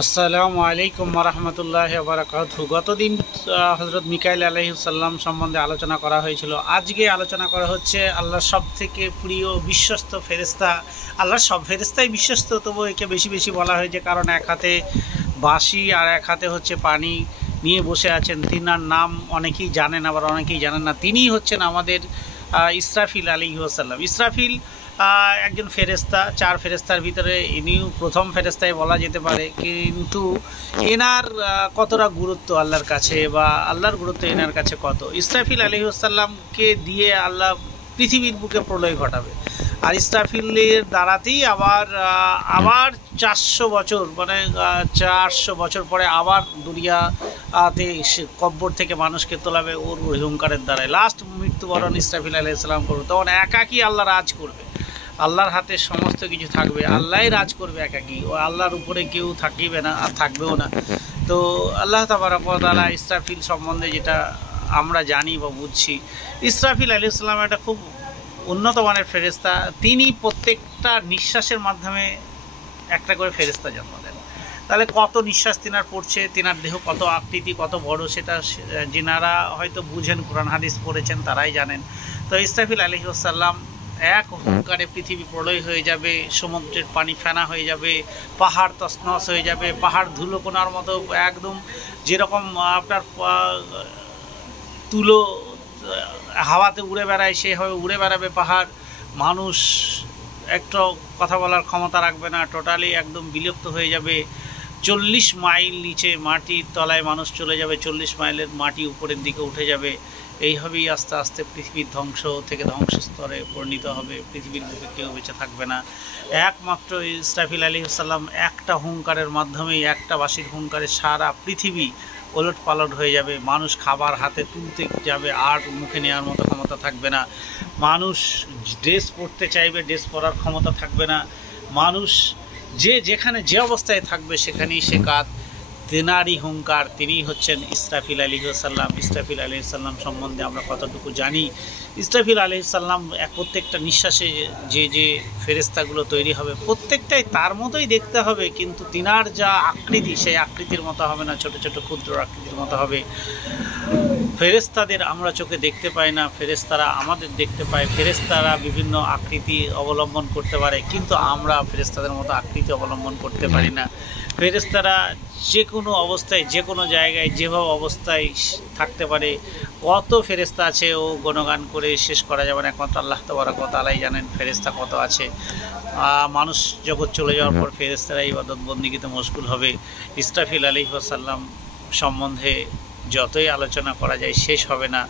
আসসালামু আলাইকুম ওয়া বারাকাতুহু। গতদিন হযরত মিকাইল আলাইহিস সালাম সম্বন্ধে আলোচনা করা হয়েছিল। আজকে আলোচনা করা হচ্ছে আল্লাহর সবথেকে প্রিয় বিশ্বস্ত ফেরেশতা। আল্লাহর সব ফেরেশতাই বিশ্বস্ত, তবু একে বেশি বেশি বলা হয়েছে কারণ এক হাতে বাঁশি আর এক হাতে হচ্ছে পানি নিয়ে বসে আছেন। তিনার নাম অনেকেই জানেন, আবার অনেকেই জানেন না। তিনিই হচ্ছেন আমাদের ইসরাফিল আলাইহিস সালাম। ইসরাফিল একজন ফেরেশতা, চার ফেরেশতার ভিতরে ইনিও প্রথম ফেরেশতাই বলা যেতে পারে। কিন্তু এনার কতটা গুরুত্ব আল্লাহর কাছে, বা আল্লাহর গুরুত্ব এনার কাছে কত। ইসরাফিল আলাইহিস সালামকে দিয়ে আল্লাহ পৃথিবীর বুকে প্রলয় ঘটাবে, আর ইসরাফিলের দ্বারাতেই আবার 400 বছর, মানে 400 বছর পরে আবার দুনিয়াতে কব্বর থেকে মানুষকে তোলাবে ওর হুঙ্কারের দ্বারাই। লাস্ট মৃত্যুবরণ ইসরাফিল আলাইহিস সালাম করবে, তখন একাকী আল্লাহ রাজ করবে। আল্লাহর হাতে সমস্ত কিছু থাকবে, আল্লাহই রাজ করবে একাকী। ও আল্লাহর উপরে কেউ থাকিবে না, আর থাকবেও না। তো আল্লাহ তাবারক ওয়া তাআলা ইসরাফিল সম্বন্ধে যেটা আমরা জানি বা বুঝছি, ইসরাফিল আলাইহিস সালাম একটা খুব উন্নত মানের ফেরেশতা। তিনি প্রত্যেকটা নিঃশ্বাসের মাধ্যমে একটা করে ফেরেশতা জন্ম দেন। তাহলে কত নিঃশ্বাস তিনার পড়ছে, তিনার দেহ কত আকৃতি, কত বড়, সেটা যিনারা হয়তো বুঝেন, কোরআন হাদিস পড়েছেন, তারাই জানেন। তো ইসরাফিল আলাইহিস সালাম এক হুঙ্কারে পৃথিবী প্রলয় হয়ে যাবে, সমুদ্রের পানি ফেনা হয়ে যাবে, পাহাড় তছনছ হয়ে যাবে, পাহাড় ধুলোকোনার মতো একদম যেরকম আপনার তুলো হাওয়াতে উড়ে বেড়ায়, সেভাবে উড়ে বেড়াবে পাহাড়। মানুষ একটা কথা বলার ক্ষমতা রাখবে না, টোটালি একদম বিলুপ্ত হয়ে যাবে। 40 মাইল নিচে মাটির তলায় মানুষ চলে যাবে, 40 মাইলের মাটি উপরের দিকে উঠে যাবে। এইভাবেই আস্তে আস্তে পৃথিবীর ধ্বংস থেকে ধ্বংসস্তরে পরিণত হবে। পৃথিবীর বুকে কেউ বেঁচে থাকবে না। একমাত্র ইসরাফিল আলাইহিস সালাম একটা হুঙ্কারের মাধ্যমেই, একটা বাঁশির হুঙ্কারে সারা পৃথিবী ওলট পালট হয়ে যাবে। মানুষ খাবার হাতে তুলতে যাবে, আর মুখে নেওয়ার মতো ক্ষমতা থাকবে না। মানুষ ড্রেস পরতে চাইবে, ড্রেস পরার ক্ষমতা থাকবে না। মানুষ যেখানে যে অবস্থায় থাকবে সেখানেই সে কাঁদ। তেনারই হুঙ্কার, তিনিই হচ্ছেন ইসরাফিল আলাইহিস সালাম। ইসরাফিল আলাইহিস সালাম সম্বন্ধে আমরা কতটুকু জানি? ইসরাফিল আলাইহিস সালাম প্রত্যেকটা নিঃশ্বাসে যে ফেরেশতাগুলো তৈরি হবে, প্রত্যেকটাই তার মতোই দেখতে হবে, কিন্তু তিনার যা আকৃতি, সেই আকৃতির মতো হবে না, ছোট ছোট ক্ষুদ্র আকৃতির মতো হবে। ফেরেশতাদের আমরা চোখে দেখতে পাই না, ফেরেশতারা আমাদের দেখতে পায়। ফেরেশতারা বিভিন্ন আকৃতি অবলম্বন করতে পারে, কিন্তু আমরা ফেরেশতাদের মতো আকৃতি অবলম্বন করতে পারি না। ফেরেশতারা যে কোনো অবস্থায়, যে কোনো জায়গায়, যেভাবে অবস্থায় থাকতে পারে। কত ফেরেশতা আছে ও গুণগান করে শেষ করা যাবে না, একমাত্র আল্লাহ তাবারক ওয়া তাআলাই জানেন ফেরেশতা কত আছে। মানুষ জগৎ চলে যাওয়ার পর ফেরেশতারা ইবাদত বন্দিগিতে মশগুল হবে। ইসরাফিল আলাইহিস সালাম সম্বন্ধে যতই আলোচনা করা যায় শেষ হবে না।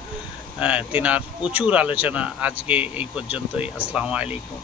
তিনার প্রচুর আলোচনা। আজকে এই পর্যন্তই। আসসালামু আলাইকুম।